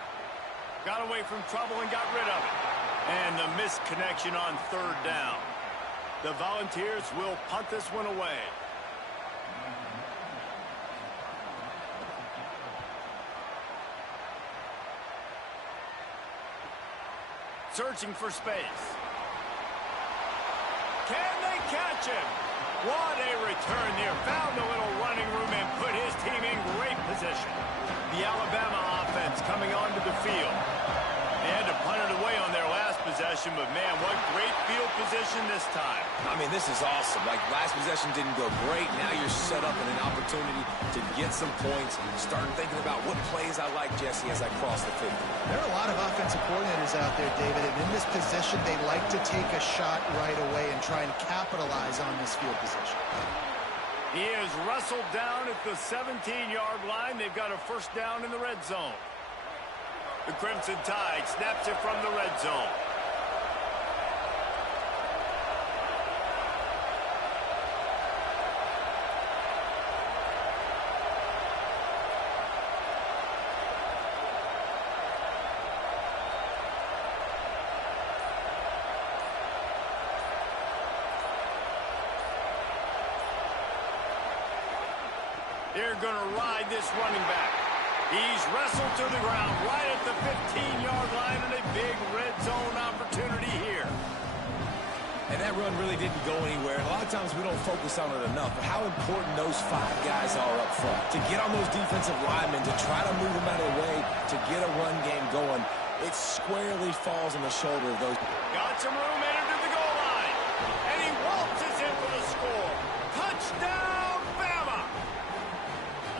Got away from trouble and got rid of it. And the misconnection on 3rd down. The Volunteers will punt this one away. Searching for space. Can they catch him? What a return there. Found a little running room and put his team in great position. The Alabama offense coming onto the field. They had to punt it away on their last possession, but man, what great field position this time. I mean, this is awesome. Like, last possession didn't go great. Now you're set up in an opportunity to get some points. Start thinking about what plays I like, Jesse, as I cross the 50. There are a lot of offensive coordinators out there, David, and in this position, they like to take a shot right away and try and capitalize on this field position. He is wrestled down at the 17-yard line. They've got a 1st down in the red zone. The Crimson Tide snaps it from the red zone. They're going to ride this running back. He's wrestled to the ground right at the 15-yard line, and a big red zone opportunity here. And that run really didn't go anywhere. And a lot of times we don't focus on it enough, but how important those 5 guys are up front. To get on those defensive linemen, to try to move them out of the way, to get a run game going, it squarely falls on the shoulder of those. Got some room, entered to the goal line. And he waltzes in for the score. Touchdown, Bama!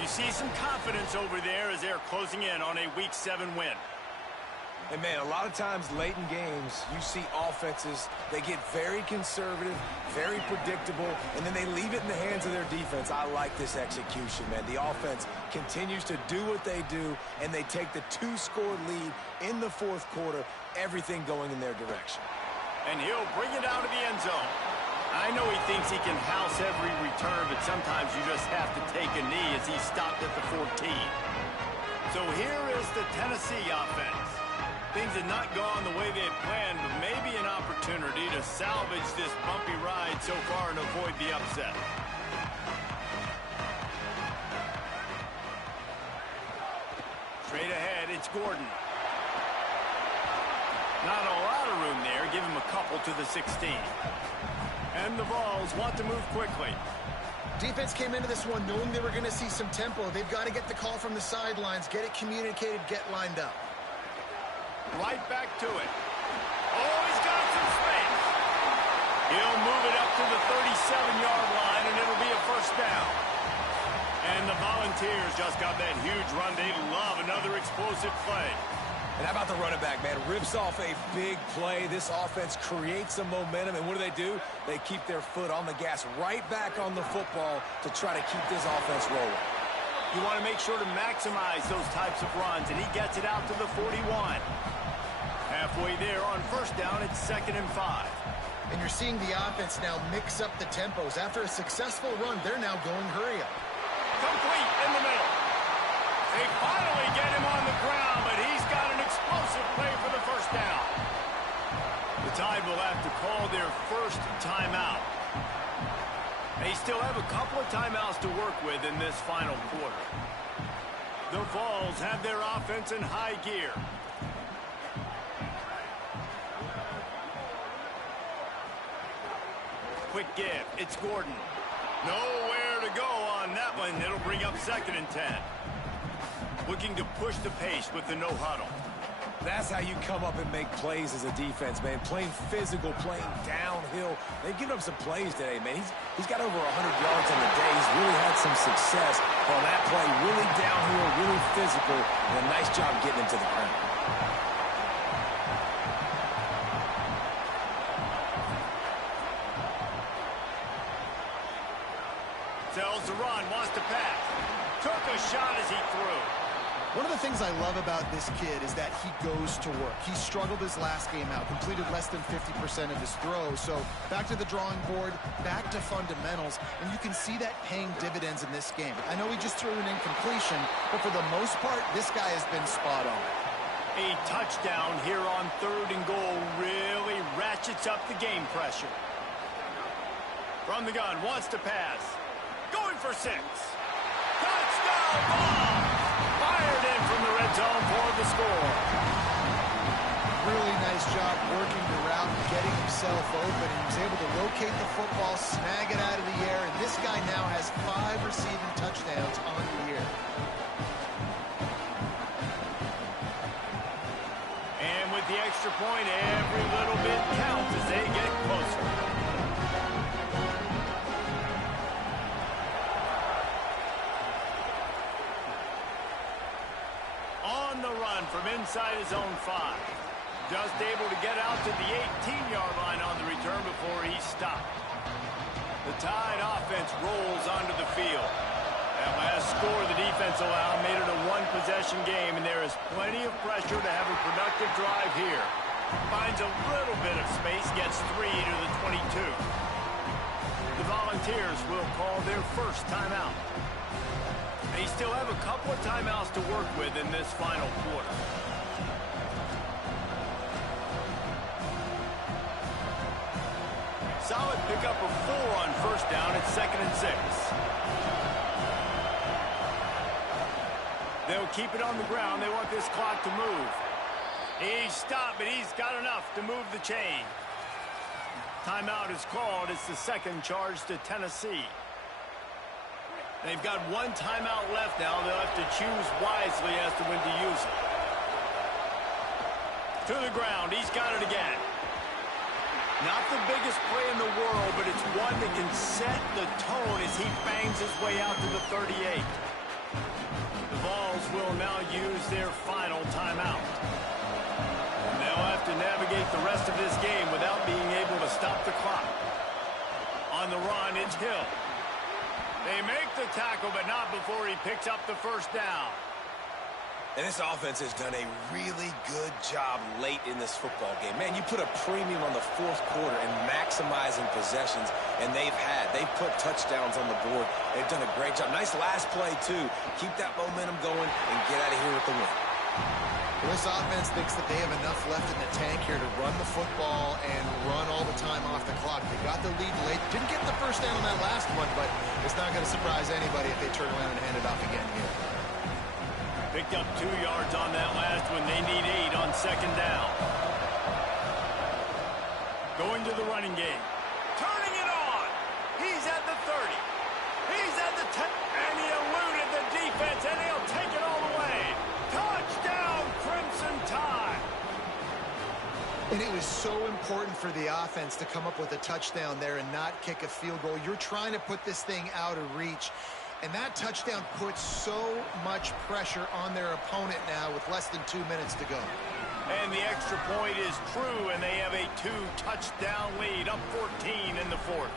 You see some confidence over there as they're closing in on a Week 7 win. And, man, a lot of times late in games, you see offenses, they get very conservative, very predictable, and then they leave it in the hands of their defense. I like this execution, man. The offense continues to do what they do, and they take the 2-score lead in the 4th quarter, everything going in their direction. And he'll bring it out of the end zone. I know he thinks he can house every return, but sometimes you just have to take a knee as he stopped at the 14. So here is the Tennessee offense. Things had not gone the way they had planned, but maybe an opportunity to salvage this bumpy ride so far and avoid the upset. Straight ahead, it's Gordon. Not a lot of room there. Give him a couple to the 16. And the Vols want to move quickly. Defense came into this one knowing they were going to see some tempo. They've got to get the call from the sidelines, get it communicated, get lined up. Right back to it. Oh, he's got some space. He'll move it up to the 37-yard line, and it'll be a first down. And the Volunteers just got that huge run. They love another explosive play. And how about the running back, man? Rips off a big play. This offense creates some momentum, and what do? They keep their foot on the gas right back on the football to try to keep this offense rolling. You want to make sure to maximize those types of runs, and he gets it out to the 41. Halfway there on first down, it's 2nd and 5. And you're seeing the offense now mix up the tempos. After a successful run, they're now going hurry up. Complete in the middle. They finally get him on the ground, but he's got an explosive play for the first down. The Tide will have to call their first timeout. They still have a couple of timeouts to work with in this final quarter. The Vols have their offense in high gear. Quick give. It's Gordon. Nowhere to go on that one. It'll bring up 2nd and 10. Looking to push the pace with the no huddle. That's how you come up and make plays as a defense, man. Playing physical, playing downhill. They've given up some plays today, man. He's got over 100 yards on the day. He's really had some success on that play. Really downhill, really physical, and a nice job getting him to the ground. Tells the run, wants to pass. Took a shot as he threw. One of the things I love about this kid is that he goes to work. He struggled his last game out, completed less than 50% of his throws. So back to the drawing board, back to fundamentals, and you can see that paying dividends in this game. I know he just threw an incompletion, but for the most part, this guy has been spot on. A touchdown here on 3rd and goal really ratchets up the game pressure. From the gun, wants to pass. Going for 6. Touchdown ball! Fired in from the red zone for the score. Really nice job working the route and getting himself open. He was able to locate the football, snag it out of the air, and this guy now has 5 receiving touchdowns on the year. And with the extra point, every little bit counts as they get closer. From inside his own 5. Just able to get out to the 18-yard line on the return before he stopped. The Tide offense rolls onto the field. That last score the defense allowed made it a one-possession game, and there is plenty of pressure to have a productive drive here. Finds a little bit of space, gets 3 to the 22. The Volunteers will call their first timeout. They still have a couple of timeouts to work with in this final quarter. Solid pickup of 4 on first down at 2nd and 6. They'll keep it on the ground. They want this clock to move. He's stopped, but he's got enough to move the chain. Timeout is called. It's the second charge to Tennessee. They've got one timeout left now. They'll have to choose wisely as to when to use it. To the ground. He's got it again. Not the biggest play in the world, but it's one that can set the tone as he bangs his way out to the 38. The Vols will now use their final timeout. And they'll have to navigate the rest of this game without being able to stop the clock. On the run, it's Hill. They make the tackle, but not before he picks up the first down. And this offense has done a really good job late in this football game. Man, you put a premium on the fourth quarter and maximizing possessions, and they've put touchdowns on the board. They've done a great job. Nice last play, too. Keep that momentum going and get out of here with the win. Well, this offense thinks that they have enough left in the tank here to run the football and run all the time off the clock. They got the lead late. Didn't get the first down on that last one, but it's not going to surprise anybody if they turn around and hand it off again here. Picked up 2 yards on that last one. They need 8 on second down. Going to the running game. Turning it on. He's at the 30. He's at the 10. And he eluded the defense, and he'll take it all the way. Touchdown, Crimson Tide. And it was so important for the offense to come up with a touchdown there and not kick a field goal. You're trying to put this thing out of reach. And that touchdown puts so much pressure on their opponent now with less than 2 minutes to go. And the extra point is true, and they have a 2-touchdown lead, up 14 in the fourth.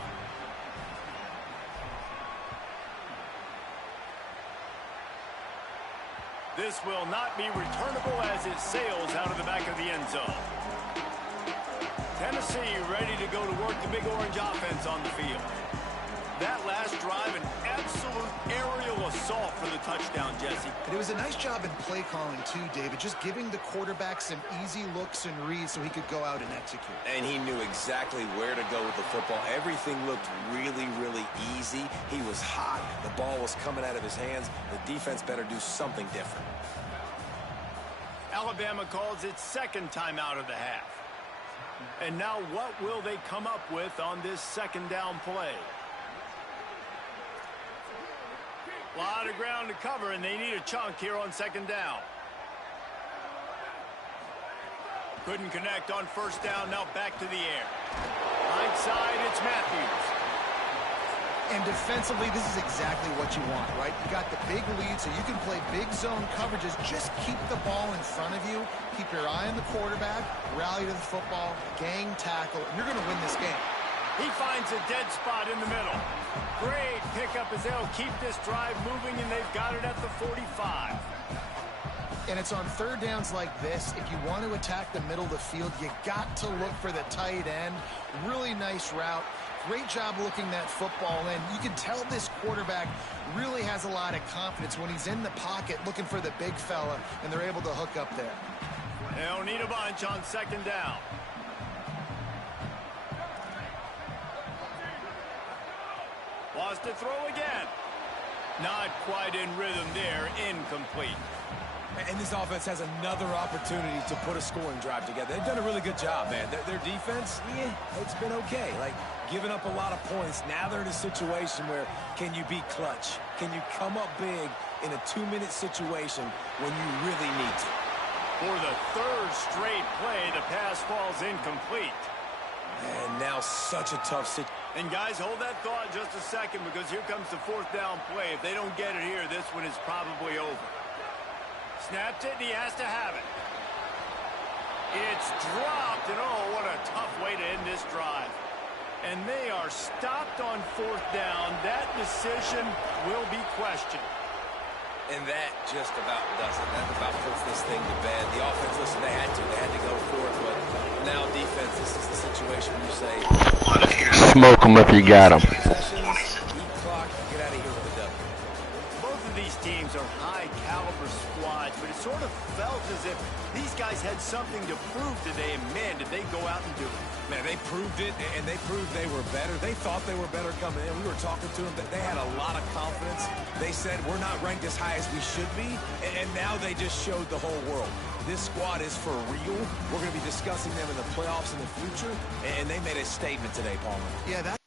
This will not be returnable as it sails out of the back of the end zone. Tennessee ready to go to work the big orange offense on the field. That last drive, an absolute aerial assault for the touchdown, Jesse. And it was a nice job in play calling, too, David, just giving the quarterback some easy looks and reads so he could go out and execute. And he knew exactly where to go with the football. Everything looked really, really easy. He was hot. The ball was coming out of his hands. The defense better do something different. Alabama calls its second timeout of the half. And now what will they come up with on this second down play? A lot of ground to cover, and they need a chunk here on second down. Couldn't connect on first down. Now back to the air. Right side, it's Matthews. And defensively, this is exactly what you want, right? You got the big lead, so you can play big zone coverages. Just keep the ball in front of you. Keep your eye on the quarterback. Rally to the football. Gang tackle. And you're going to win this game. He finds a dead spot in the middle. Great pickup as they'll keep this drive moving, and they've got it at the 45. And it's on third downs like this. If you want to attack the middle of the field, you got to look for the tight end. Really nice route. Great job looking that football in. You can tell this quarterback really has a lot of confidence when he's in the pocket looking for the big fella, and they're able to hook up there. They'll need a bunch on second down. Wants to throw again. Not quite in rhythm there. Incomplete. And this offense has another opportunity to put a scoring drive together. They've done a really good job, man. Their defense, yeah, it's been okay. Like, giving up a lot of points. Now they're in a situation where can you be clutch? Can you come up big in a 2-minute situation when you really need to? For the third straight play, the pass falls incomplete. And now such a tough situation. And guys, hold that thought just a second, because here comes the fourth down play. If they don't get it here, this one is probably over. Snaps it, and he has to have it. It's dropped, and oh, what a tough way to end this drive. And they are stopped on fourth down. That decision will be questioned. And that just about does it. That about puts this thing to bed. The offense, listen, they had to go for it, but now defense, this is the situation where you say, smoke them if you got them. Eat clock, get out of here with a W. Both of these teams are high-caliber squads, but it sort of felt as if these guys had something to prove today, and man, did they go out and do it. Man, they proved it, and they proved they were better. They thought they were better coming in. We were talking to them. They had a lot of confidence. They said, we're not ranked as high as we should be, and now they just showed the whole world. This squad is for real. We're going to be discussing them in the playoffs in the future, and they made a statement today, Palmer. Yeah, that